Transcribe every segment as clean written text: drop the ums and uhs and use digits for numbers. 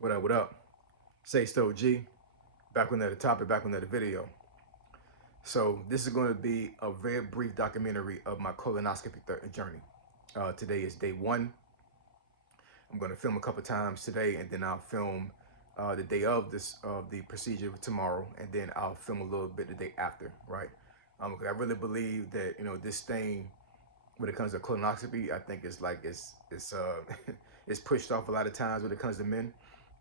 What up, what up? Say Stowe G, back with another topic, back with another video. So this is going to be a very brief documentary of my colonoscopy journey. Today is day one. I'm going to film a couple times today, and then I'll film the day of the procedure tomorrow, and then I'll film a little bit the day after, right? Because I really believe that this thing, when it comes to colonoscopy, I think it's pushed off a lot of times when it comes to men,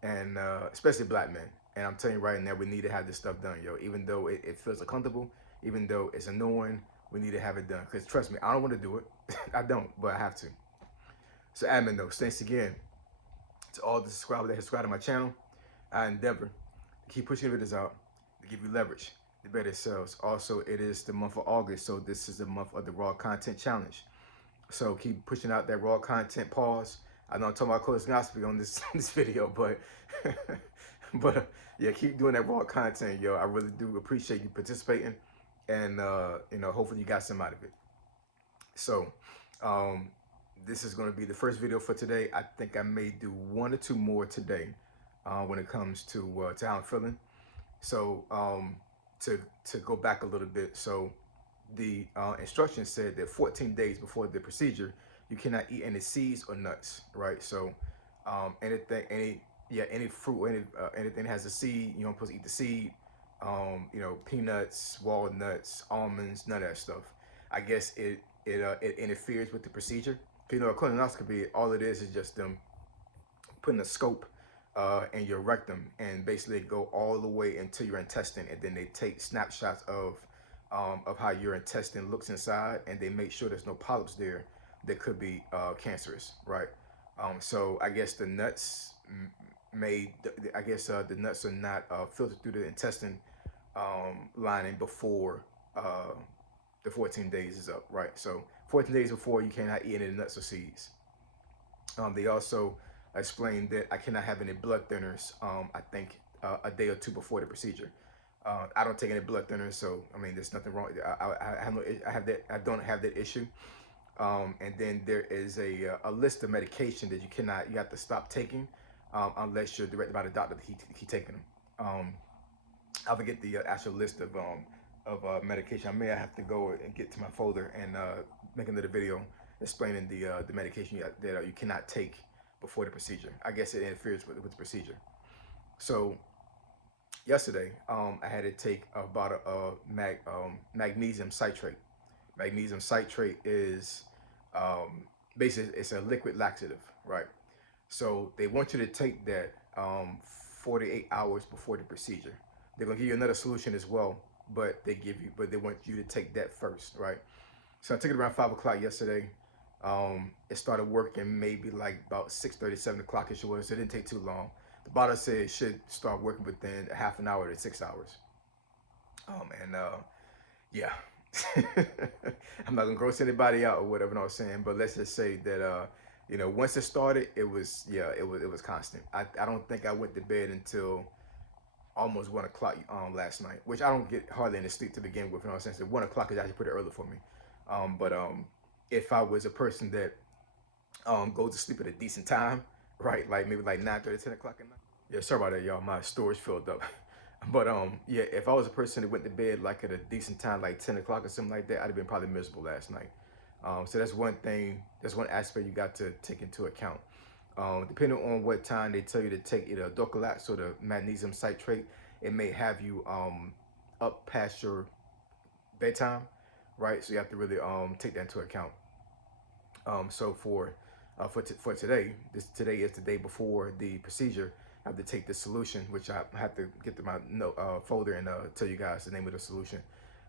and especially black men. And I'm telling you right now, we need to have this stuff done, yo. Even though it feels uncomfortable, even though it's annoying, we need to have it done. Because trust me, I don't want to do it. I don't, but I have to. So admin notes, thanks again to all the subscribers that subscribe to my channel. I endeavor to keep pushing videos out, to give you leverage, the better it sells. Also, it is the month of August, so this is the month of the Raw Content Challenge. So keep pushing out that raw content. Pause. I know I'm talking about colonoscopy on this this video, but yeah, keep doing that raw content, yo. I really do appreciate you participating, and hopefully you got some out of it. So, this is going to be the first video for today. I think I may do one or two more today when it comes to how I'm feeling. So, to go back a little bit, so the instructions said that 14 days before the procedure, you cannot eat any seeds or nuts, right? So, any fruit, anything that has a seed, you don't supposed to eat the seed. Peanuts, walnuts, almonds, none of that stuff. I guess it interferes with the procedure. A colonoscopy, all it is just them putting a scope in your rectum and basically go all the way into your intestine, and then they take snapshots of how your intestine looks inside, and they make sure there's no polyps there that could be cancerous, right? So I guess the nuts the nuts are not filtered through the intestine lining before the 14 days is up, right? So 14 days before, you cannot eat any nuts or seeds. They also explained that I cannot have any blood thinners. I think a day or two before the procedure. I don't take any blood thinners, so I mean, there's nothing wrong. I don't have that issue. And then there is a list of medication that you have to stop taking unless you're directed by the doctor to keep taking them. I forget the actual list of medication. I may have to go and get to my folder and make another video explaining the medication that you cannot take before the procedure. I guess it interferes with the procedure. So yesterday, I had to take a bottle of magnesium citrate. Magnesium citrate is basically it's a liquid laxative, right? So they want you to take that 48 hours before the procedure. They're gonna give you another solution as well, but they want you to take that first, right? So I took it around 5 o'clock yesterday. It started working maybe like about 6:30, 7 o'clock ish, so it didn't take too long. The bottle said it should start working within a half an hour to 6 hours. Yeah. I'm not gonna gross anybody out or whatever, you know what I'm saying, but let's just say that once it started, it was constant. I don't think I went to bed until almost 1 o'clock last night, which I don't get hardly any sleep to begin with, you know what I'm saying? So 1 o'clock is actually pretty early for me. But if I was a person that goes to sleep at a decent time, right, like maybe like 9:30, 10 o'clock at night. Yeah, sorry about that, y'all. My storage filled up. But yeah, if I was a person that went to bed like at a decent time, like 10 o'clock or something like that, I'd have been probably miserable last night. So that's one thing, that's one aspect you got to take into account. Depending on what time they tell you to take either Docalax or the magnesium citrate, it may have you up past your bedtime, right? So you have to really take that into account. So for today, today is the day before the procedure. I have to take the solution, which I have to get to my folder and tell you guys the name of the solution.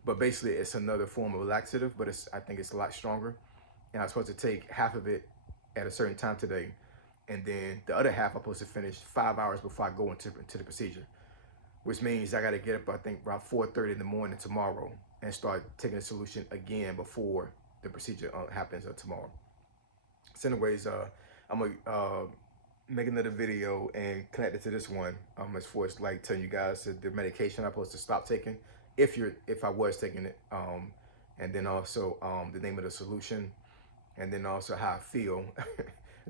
But basically, it's another form of laxative, but I think it's a lot stronger. And I'm supposed to take half of it at a certain time today, and then the other half I'm supposed to finish 5 hours before I go into the procedure, which means I got to get up, I think, around 4:30 in the morning tomorrow and start taking the solution again before the procedure happens tomorrow. So anyways, I'm gonna make another video and connect it to this one as far as like telling you guys the medication I'm supposed to stop taking if I was taking it, and then also the name of the solution, and then also how I feel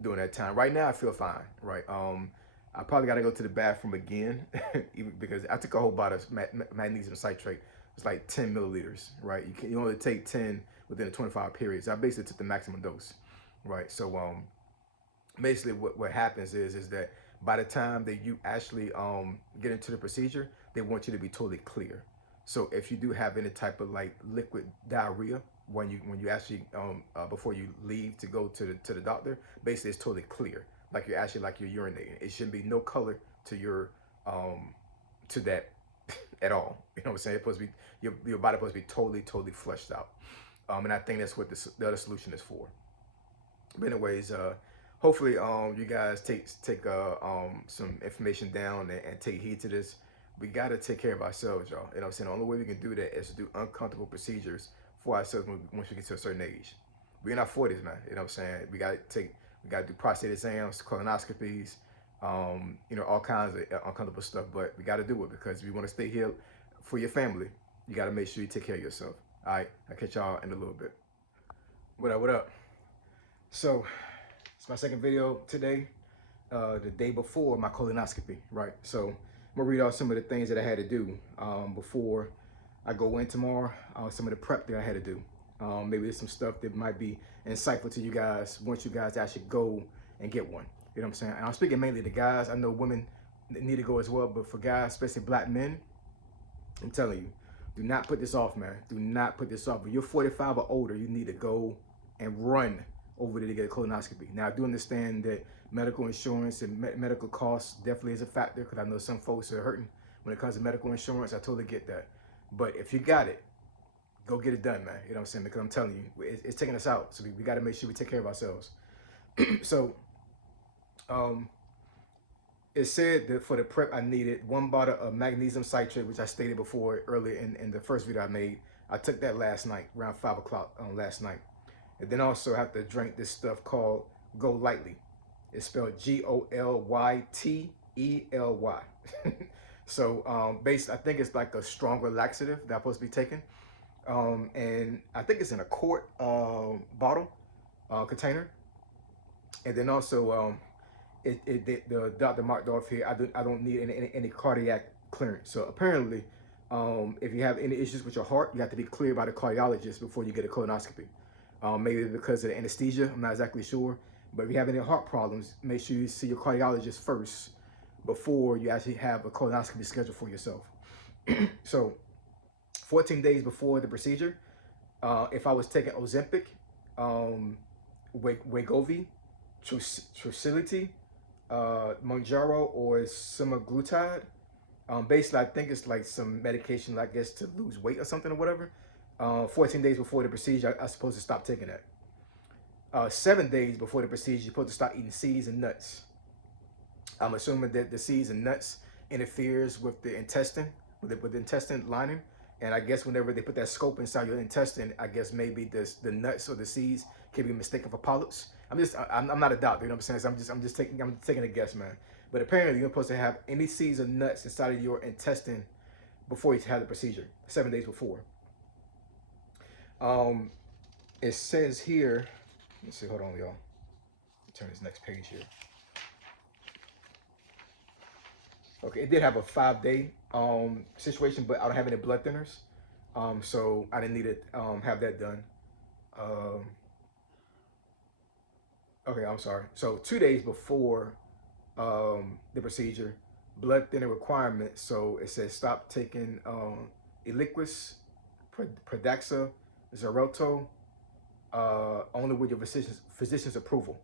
during that time. Right now I feel fine, right? I probably got to go to the bathroom again, even because I took a whole bottle of magnesium citrate. It's like 10 milliliters, right? You only take 10 within a 25 periods. I basically took the maximum dose, right? So basically what happens is that by the time that you actually get into the procedure, they want you to be totally clear. So if you do have any type of like liquid diarrhea when you actually before you leave to go to the doctor, basically it's totally clear, like you're actually like you're urinating. It shouldn't be no color to your to that at all. You know what I'm saying? It's supposed to be your body supposed to be totally flushed out. And I think that's what the other solution is for. But anyways, hopefully you guys take some information down and take heed to this. We gotta take care of ourselves, y'all. You know what I'm saying? The only way we can do that is to do uncomfortable procedures for ourselves once we get to a certain age. We're in our 40s, man. You know what I'm saying? We gotta do prostate exams, colonoscopies, all kinds of uncomfortable stuff. But we gotta do it because if you want to stay here for your family, you gotta make sure you take care of yourself. All right, I'll catch y'all in a little bit. What up? What up? So it's my second video today, the day before my colonoscopy, right? So I'm gonna read out some of the things that I had to do before I go in tomorrow, some of the prep that I had to do. Maybe there's some stuff that might be insightful to you guys once you guys actually go and get one. You know what I'm saying? And I'm speaking mainly to guys. I know women need to go as well, but for guys, especially black men, I'm telling you, do not put this off, man. Do not put this off. If you're 45 or older, you need to go and run over there to get a colonoscopy. Now, I do understand that medical insurance and medical costs definitely is a factor, because I know some folks are hurting when it comes to medical insurance. I totally get that. But if you got it, go get it done, man. You know what I'm saying? Because I'm telling you, it's taking us out. So we got to make sure we take care of ourselves. So it said that for the prep, I needed 1 bottle of magnesium citrate, which I stated before earlier in the first video I made. I took that last night, around 5 o'clock last night. And then also have to drink this stuff called Go Lightly. It's spelled Golytely. So basically, I think it's like a stronger laxative that I'm supposed to be taking. And I think it's in a quart bottle container. And then also the doctor marked off here, I don't need any cardiac clearance. So apparently, if you have any issues with your heart, you have to be cleared by the cardiologist before you get a colonoscopy. Maybe because of the anesthesia, I'm not exactly sure. But if you have any heart problems, make sure you see your cardiologist first before you actually have a colonoscopy scheduled for yourself. So 14 days before the procedure, if I was taking Ozempic, Wegovy, Trucility, Mounjaro, or semaglutide, basically I think it's like some medication, I guess, to lose weight or something or whatever. 14 days before the procedure, I'm supposed to stop taking that. 7 days before the procedure, you're supposed to start eating seeds and nuts. I'm assuming that the seeds and nuts interferes with the intestine, with the intestine lining. And I guess whenever they put that scope inside your intestine, I guess maybe the nuts or the seeds can be mistaken for polyps. I'm not a doctor, you know what I'm saying? So I'm just taking a guess, man. But apparently you're supposed to have any seeds or nuts inside of your intestine before you have the procedure, 7 days before. It says here, let's see, hold on, y'all. Turn this next page here. Okay, it did have a 5-day situation, but I don't have any blood thinners, so I didn't need to have that done. Okay, I'm sorry. So 2 days before the procedure, blood thinner requirement. So it says stop taking Eliquis, Pradaxa, Xarelto, only with your physician's approval.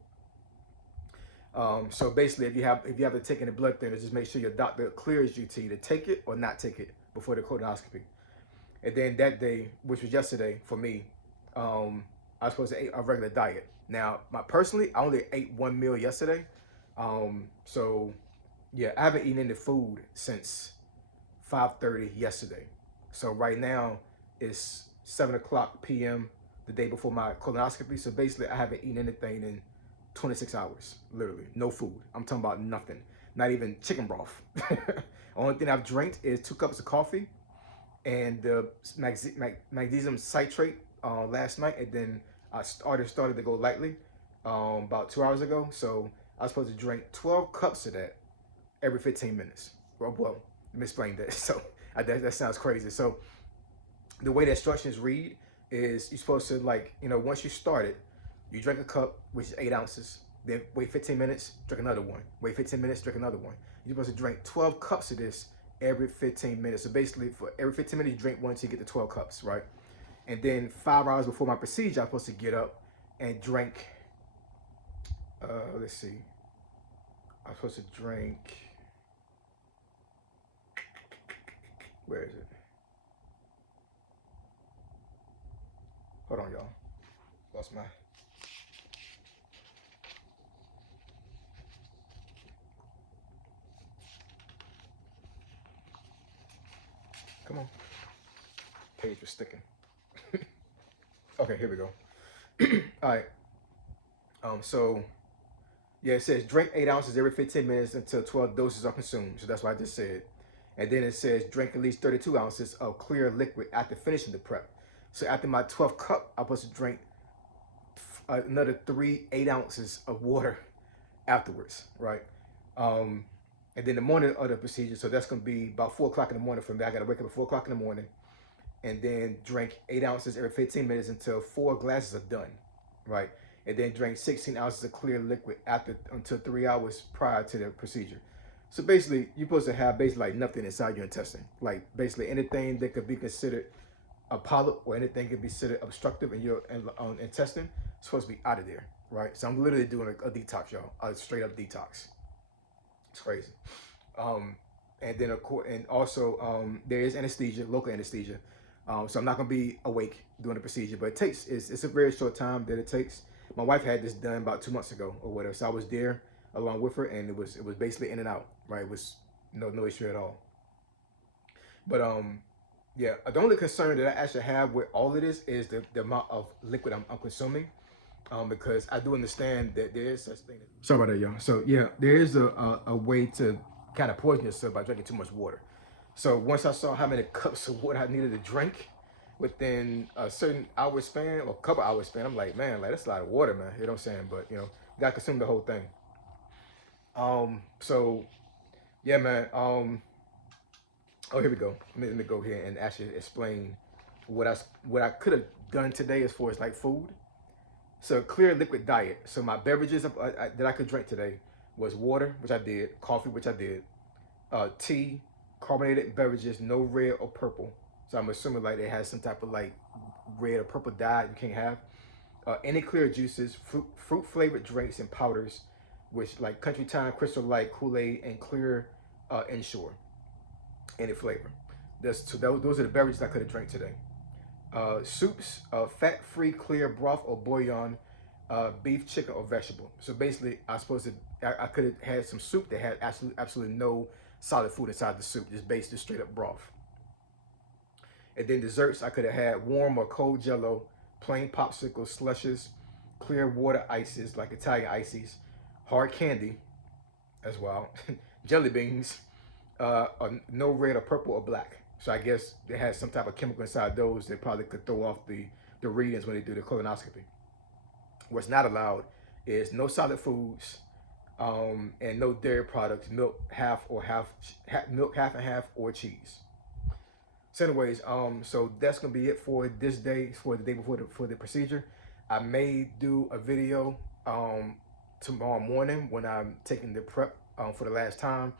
So basically, if you have to take any blood thinner, just make sure your doctor clears you to either take it or not take it before the colonoscopy. And then that day, which was yesterday for me, I was supposed to eat a regular diet. Now, personally, I only ate 1 meal yesterday. So yeah, I haven't eaten any food since 5:30 yesterday. So right now it's 7 o'clock p.m. the day before my colonoscopy. So basically, I haven't eaten anything in 26 hours, literally. No food. I'm talking about nothing. Not even chicken broth. Only thing I've drank is 2 cups of coffee and the magnesium citrate last night. And then I started to Go Lightly about 2 hours ago. So I was supposed to drink 12 cups of that every 15 minutes. Well, let me explain that. So that sounds crazy. So the way the instructions read is you're supposed to, like, once you start it, you drink a cup, which is 8 ounces. Then wait 15 minutes, drink another one. Wait 15 minutes, drink another one. You're supposed to drink 12 cups of this every 15 minutes. So basically, for every 15 minutes, you drink one until you get to 12 cups, right? And then 5 hours before my procedure, I'm supposed to get up and drink. Let's see. I'm supposed to drink. Where is it? Hold on, y'all. Lost my. Come on. Page was sticking. Okay, here we go. All right. So yeah, it says drink 8 ounces every 15 minutes until 12 doses are consumed. So that's what I just said. And then it says drink at least 32 ounces of clear liquid after finishing the prep. So after my 12th cup, I'm supposed to drink another 8 ounces of water afterwards, right? And then the morning of the procedure, so that's gonna be about 4 o'clock in the morning for me. I gotta wake up at 4 o'clock in the morning, and then drink 8 ounces every 15 minutes until 4 glasses are done, right? And then drink 16 ounces of clear liquid until 3 hours prior to the procedure. So basically, you're supposed to have basically like nothing inside your intestine. Like basically anything that could be considered a polyp or anything could be considered obstructive in your intestine is supposed to be out of there, right? So I'm literally doing a detox, y'all, a straight up detox. It's crazy. And then there is anesthesia, local anesthesia. So I'm not gonna be awake during the procedure, but it's a very short time that it takes. My wife had this done about 2 months ago or whatever, so I was there along with her, and it was basically in and out, right? It was no issue at all. But yeah, the only concern that I actually have with all of this is the amount of liquid I'm consuming. Because I do understand that there is such thing. Sorry about that, y'all. So yeah, there is a way to kind of poison yourself by drinking too much water. So once I saw how many cups of water I needed to drink within a certain hour span or couple hours span, I'm like, man, like that's a lot of water, man. You know what I'm saying? But you gotta consume the whole thing. So yeah, man. Oh, here we go. Let me go here and actually explain what I could have done today as far as like food. So clear liquid diet. So my beverages that I could drink today was water, which I did, coffee, which I did, tea, carbonated beverages, no red or purple. So I'm assuming like it has some type of like red or purple dye you can't have. Any clear juices, fruit flavored drinks and powders, which like Country Time, Crystal Light, Kool-Aid, and clear Ensure. Any flavor. Those are the beverages I could have drank today. Soups, fat-free clear broth or bouillon, beef, chicken, or vegetable. So basically, I could have had some soup that had absolutely no solid food inside the soup, just basically straight up broth. And then desserts, I could have had warm or cold jello, plain popsicles, slushes, clear water ices like Italian ices, hard candy as well, jelly beans, no red or purple or black. So I guess they had some type of chemical inside those that probably could throw off the readings when they do the colonoscopy. What's not allowed is no solid foods, and no dairy products, milk half and half, or cheese. So anyways, so that's gonna be it for this day, for the day before the procedure. I may do a video tomorrow morning when I'm taking the prep for the last time,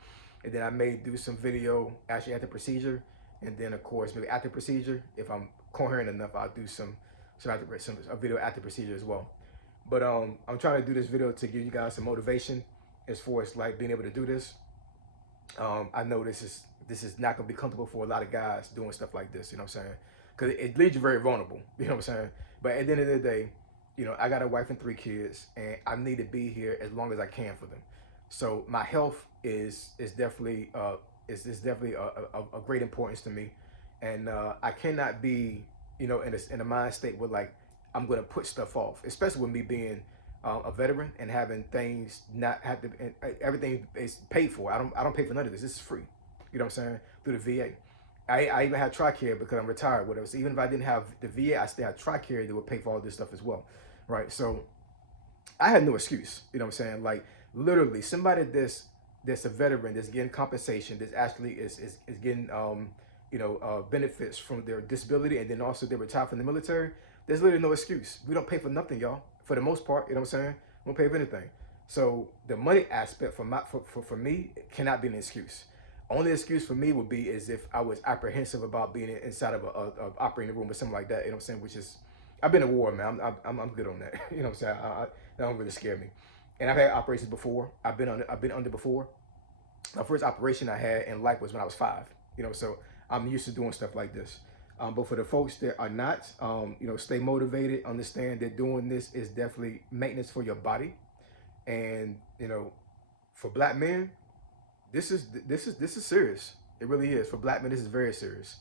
and then I may do some video actually at the procedure, and then of course maybe after procedure, if I'm coherent enough, I'll do a video at the procedure as well. But I'm trying to do this video to give you guys some motivation as far as like being able to do this. I know this is not gonna be comfortable for a lot of guys doing stuff like this, you know what I'm saying? Because it leaves you very vulnerable, you know what I'm saying? But at the end of the day, I got a wife and 3 kids, and I need to be here as long as I can for them. So my health is definitely a great importance to me, and I cannot be in a mind state where like I'm gonna put stuff off, especially with me being a veteran and having things not have to, and everything is paid for. I don't pay for none of this. This is free. You know what I'm saying? Through the VA. I even have TRICARE because I'm retired, whatever. So even if I didn't have the VA, I still had TRICARE that would pay for all this stuff as well, right? So I had no excuse. You know what I'm saying? Like literally, somebody that's that's a veteran that's getting compensation, that's actually is getting benefits from their disability, and then also they retire from the military, there's literally no excuse. We don't pay for nothing, y'all, for the most part. You know what I'm saying? We don't pay for anything. So the money aspect for me cannot be an excuse. Only excuse for me would be is if I was apprehensive about being inside of a operating room or something like that. You know what I'm saying? Which is, I've been in war, man. I'm good on that. You know what I'm saying? That don't really scare me. And I've had operations before. I've been under before. My first operation I had in life was when I was 5. So I'm used to doing stuff like this. But for the folks that are not, stay motivated. Understand that doing this is definitely maintenance for your body, and for black men, this is serious. It really is. For black men, this is very serious.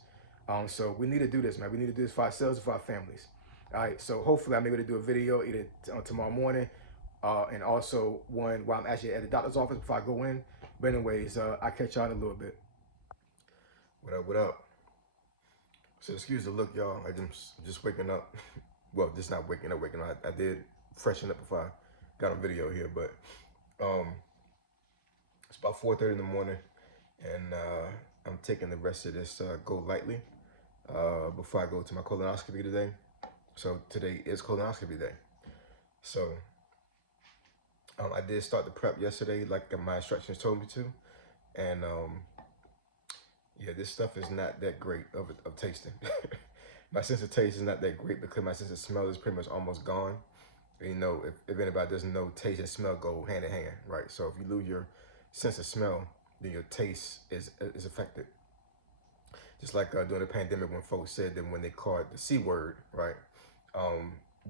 So we need to do this, man. We need to do this for ourselves and for our families. All right. So hopefully I'm able to do a video either tomorrow morning, and also one while I'm actually at the doctor's office before I go in. But anyways, I'll catch y'all in a little bit. What up? What up? So excuse the look, y'all. I just waking up. Well, just not waking up. I did freshen up before I got on video here, but it's about 4:30 in the morning, and I'm taking the rest of this Go Lightly before I go to my colonoscopy today. So today is colonoscopy day. So I did start the prep yesterday, like my instructions told me to, and yeah, this stuff is not that great of tasting. My sense of taste is not that great because my sense of smell is pretty much almost gone. And, if anybody doesn't know, taste and smell go hand in hand, right? So if you lose your sense of smell, then your taste is affected. Just like during the pandemic, when folks said that when they caught the C word, right,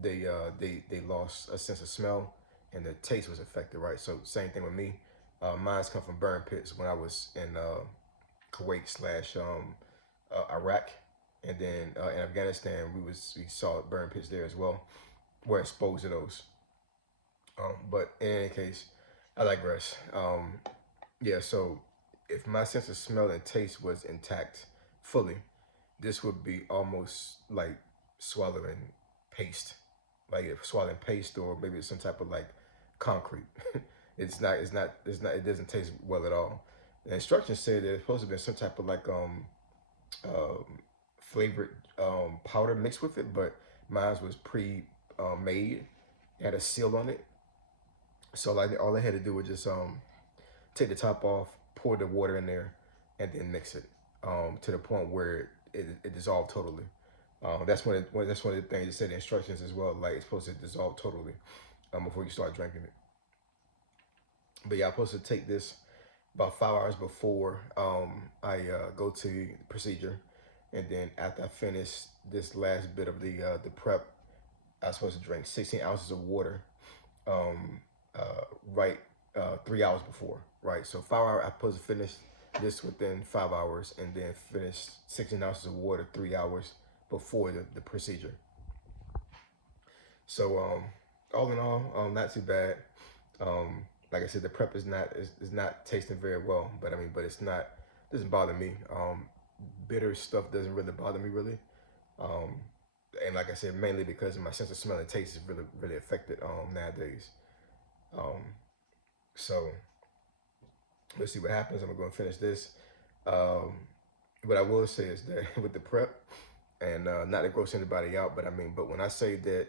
they lost a sense of smell and the taste was affected, right? So same thing with me. Mine's come from burn pits when I was in Kuwait slash Iraq, and then in Afghanistan we saw burn pits there as well. We're exposed to those. But in any case, I digress. Yeah, so if my sense of smell and taste was intact fully, this would be almost like swallowing paste, like if swallowing paste or maybe some type of like concrete. It's not. It doesn't taste well at all. The instructions say there's supposed to be some type of like flavored powder mixed with it, but mine was made. It had a seal on it, so like all I had to do was just take the top off, pour the water in there, and then mix it to the point where it dissolved totally. That's one of the things that said in instructions as well. Like it's supposed to dissolve totally before you start drinking it. But yeah, I'm supposed to take this about 5 hours before I go to the procedure, and then after I finish this last bit of the prep, I was supposed to drink 16 ounces of water, right, 3 hours before, right? So 5 hours, I'm supposed to finish this within 5 hours, and then finish 16 ounces of water 3 hours before the procedure. So all in all, not too bad. Like I said, the prep is not tasting very well, but it's not, doesn't bother me. Bitter stuff doesn't really bother me really. And like I said, mainly because my sense of smell and taste is really affected nowadays. So let's see what happens. I'm going to finish this. What I will say is that with the prep, and not to gross anybody out, but when I say that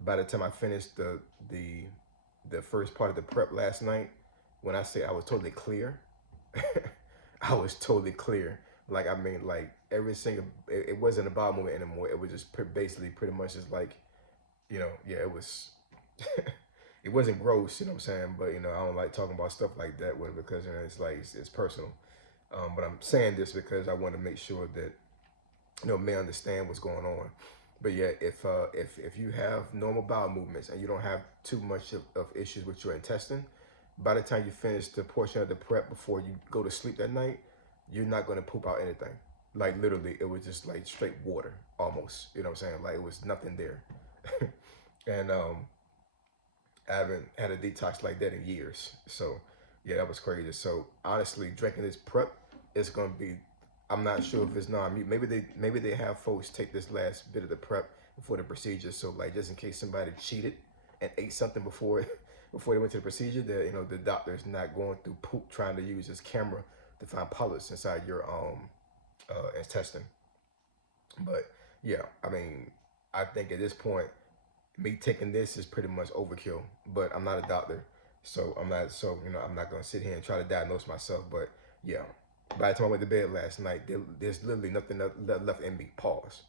by the time I finished the first part of the prep last night, when I say I was totally clear, I was totally clear. Like every single, it wasn't a bowel movement anymore. It was just basically pretty much just like, yeah, it was. It wasn't gross, you know what I'm saying? But I don't like talking about stuff like that with it because it's like it's personal. But I'm saying this because I want to make sure that may understand what's going on. But yeah, if you have normal bowel movements and you don't have too much of issues with your intestine, by the time you finish the portion of the prep before you go to sleep that night, you're not going to poop out anything. Like literally, it was just like straight water almost. You know what I'm saying? Like it was nothing there. And I haven't had a detox like that in years. So yeah, that was crazy. So honestly, drinking this prep is going to be, I'm not sure if it's not. Maybe they have folks take this last bit of the prep before the procedure. So like just in case somebody cheated and ate something before before they went to the procedure that the doctor is not going through poop trying to use his camera to find polyps inside your intestine. But yeah, I mean, I think at this point, me taking this is pretty much overkill. But I'm not a doctor, so I'm not gonna sit here and try to diagnose myself. But yeah, by the time I went to bed last night, there's literally nothing left in me. Pause.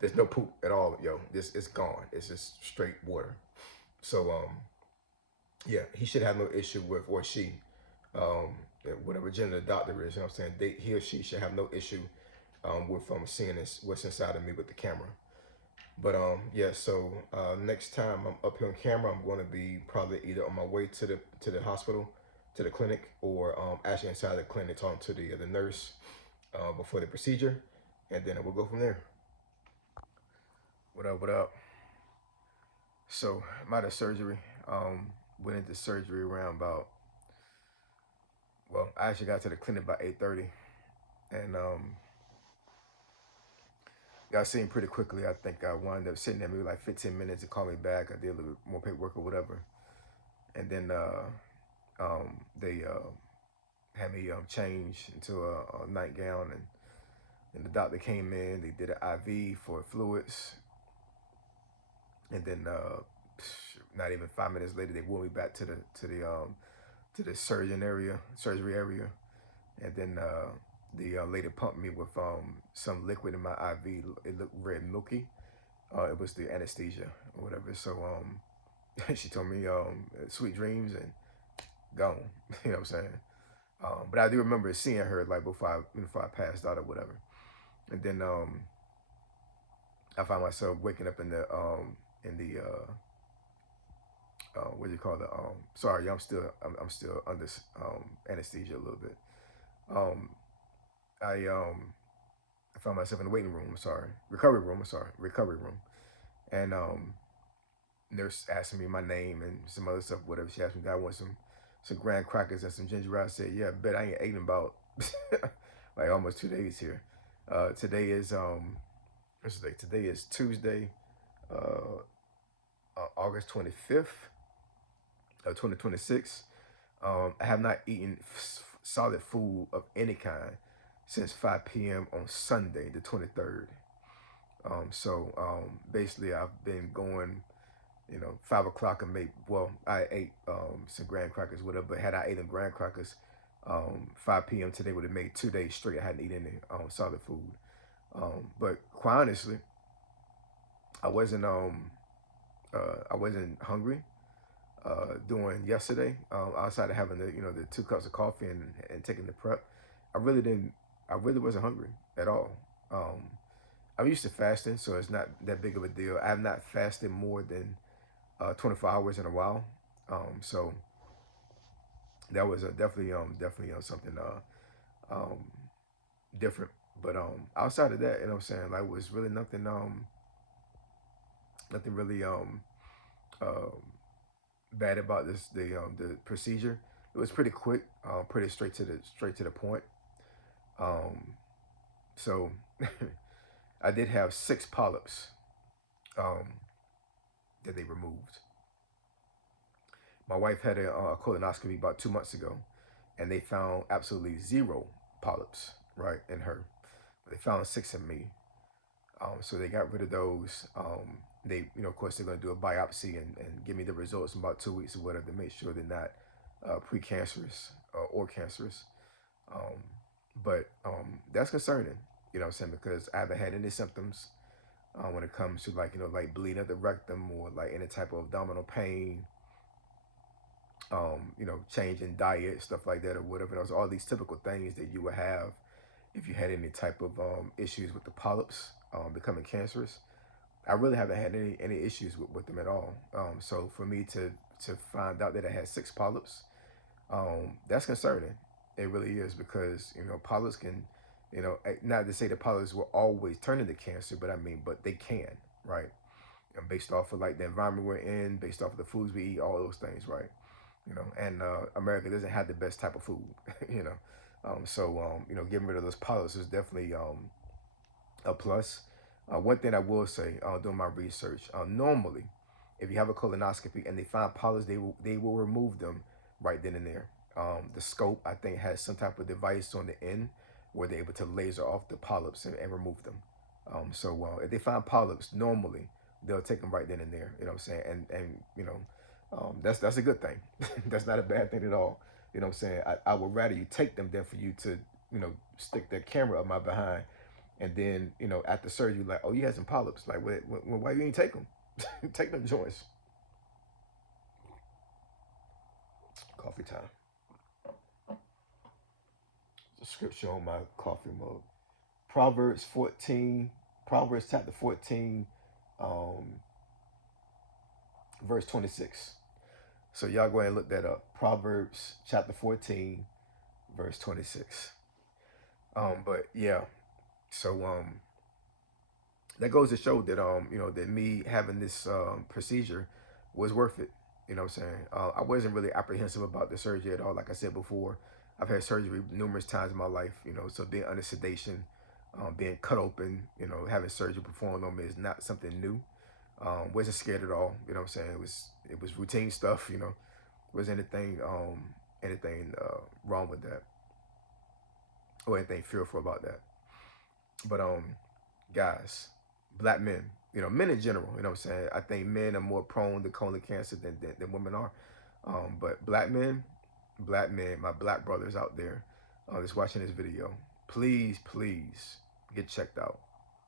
There's no poop at all, yo. This it's gone. It's just straight water. So yeah, he should have no issue with, or she, um, whatever gender the doctor is. You know what I'm saying? He or she should have no issue with seeing this what's inside of me with the camera. But yeah, so next time I'm up here on camera, I'm going to be probably either on my way to the hospital, to the clinic, or actually inside the clinic talking to the nurse before the procedure, and then we'll go from there. What up? What up? So I'm out of surgery. Went into surgery around about, well, I actually got to the clinic by 8:30, and got seen pretty quickly. I think I wound up sitting there maybe like 15 minutes to call me back. I did a little bit more paperwork or whatever, and then they had me change into a nightgown, and the doctor came in. They did an IV for fluids, and then not even 5 minutes later, they wheeled me back to the surgery area, and then the lady pumped me with some liquid in my IV. It looked red milky. It was the anesthesia or whatever. So she told me sweet dreams and gone. You know what I'm saying? But I do remember seeing her like before I passed out or whatever. And then I found myself waking up in the what do you call it? Sorry, I'm still under anesthesia a little bit. Um, I found myself in the waiting room. I'm sorry, recovery room. I'm sorry, recovery room. And nurse asking me my name and some other stuff, whatever. She asked me, "Did I want some graham crackers and some ginger ale?" I said, "Yeah, I bet I ain't eating about like almost 2 days here." Today is what's the day? Today is Tuesday, uh, August 25th of 2026. I have not eaten solid food of any kind since 5 p.m. on Sunday, the 23rd. Basically, I've been going, 5 o'clock and maybe, well, I ate some graham crackers, whatever, but had I eaten graham crackers, 5 p.m. today would have made 2 days straight. I hadn't eaten any solid food. But quite honestly, I wasn't, I wasn't hungry during yesterday. Outside of having the 2 cups of coffee and taking the prep, I really didn't. I really wasn't hungry at all. Um, I'm used to fasting, so it's not that big of a deal. I have not fasted more than 24 hours in a while. So that was definitely something um, different. But outside of that, what I'm saying, like, was really nothing really uh, bad about the procedure. It was pretty quick, pretty straight to the point. Um, so I did have 6 polyps um, that they removed. My wife had a colonoscopy about 2 months ago, and they found absolutely zero polyps, right, in her. They found 6 in me. So they got rid of those. They, of course, they're going to do a biopsy and give me the results in about 2 weeks or whatever to make sure they're not precancerous or cancerous. Um, but that's concerning, what I'm saying, because I haven't had any symptoms when it comes to like bleeding at the rectum or like any type of abdominal pain, change in diet, stuff like that or whatever. Those all these typical things that you would have if you had any type of issues with the polyps becoming cancerous. I really haven't had any issues with them at all. So for me to find out that I had 6 polyps, that's concerning. It really is because polyps can, not to say that polyps will always turn into cancer, but but they can, right? And based off of like the environment we're in, based off of the foods we eat, all those things, right? And America doesn't have the best type of food, you know. Getting rid of those polyps is definitely a plus. One thing I will say, doing my research, normally If you have a colonoscopy and they find polyps, they will remove them right then and there. The scope, I think, has some type of device on the end where they're able to laser off the polyps and remove them. If they find polyps, normally they'll take them right then and there. You know what I'm saying? And that's a good thing. That's not a bad thing at all. You know what I'm saying? I would rather you take them than for you to stick that camera up my behind, and then after surgery, like, oh, you had some polyps. Like, why you ain't take them? Take them joints. Coffee time. The scripture on my coffee mug. Proverbs 14, Proverbs chapter 14, um, verse 26. So y'all go ahead and look that up. Proverbs chapter 14, verse 26. But yeah, so that goes to show that that me having this procedure was worth it. You know what I'm saying? I wasn't really apprehensive about the surgery at all. Like I said before, I've had surgery numerous times in my life. So being under sedation, being cut open, having surgery performed on me is not something new. Wasn't scared at all. You know what I'm saying? It was routine stuff. Was anything wrong with that or anything fearful about that. But guys, black men, men in general, you know what I'm saying? I think men are more prone to colon cancer than women are. But black men, my black brothers out there that's watching this video, please, please get checked out.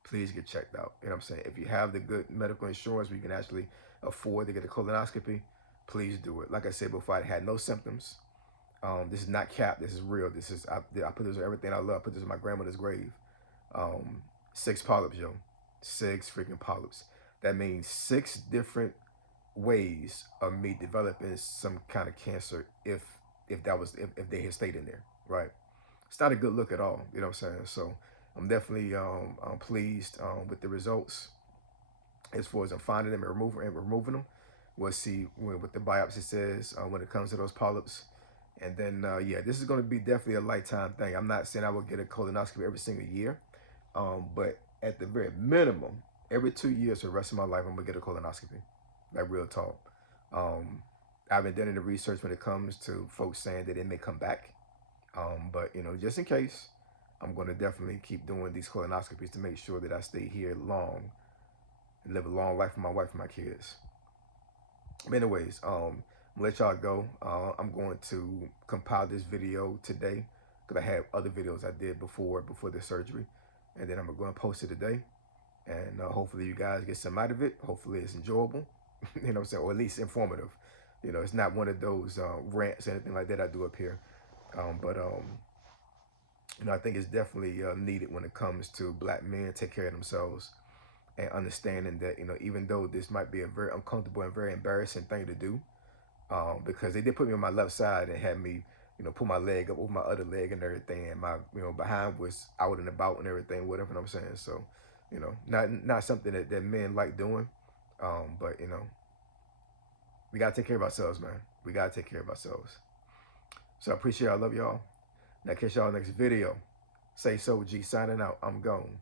Please get checked out. You know what I'm saying? If you have the good medical insurance where you can actually afford to get a colonoscopy, please do it. Like I said before, I had no symptoms. This is not cap. This is real. I put this on everything I love. I put this on my grandmother's grave. 6 polyps, yo. 6 freaking polyps. That means 6 different ways of me developing some kind of cancer if they had stayed in there, right? It's not a good look at all, you know what I'm saying? So I'm definitely I'm pleased with the results as far as I'm finding them and removing them. We'll see what the biopsy says when it comes to those polyps. And then, yeah, this is going to be definitely a lifetime thing. I'm not saying I will get a colonoscopy every single year, but at the very minimum, every 2 years for the rest of my life, I'm going to get a colonoscopy. Like, real talk. I haven't done any research when it comes to folks saying that it may come back. But, just in case, I'm going to definitely keep doing these colonoscopies to make sure that I stay here long and live a long life for my wife and my kids. But anyways, I'm gonna let y'all go. I'm going to compile this video today because I have other videos I did before the surgery, and then I'm gonna go and post it today. And hopefully you guys get some out of it. Hopefully it's enjoyable, you know what I'm saying, or at least informative. It's not one of those rants or anything like that I do up here. But I think it's definitely needed when it comes to black men take care of themselves and understanding that, even though this might be a very uncomfortable and very embarrassing thing to do, because they did put me on my left side and had me, put my leg up over my other leg and everything, and my, behind was out and about and everything, whatever. You know what I'm saying? So, not something that men like doing, but we gotta take care of ourselves, man. We gotta take care of ourselves. So I appreciate y'all. I love y'all. Now catch y'all next video. Say so, G signing out. I'm gone.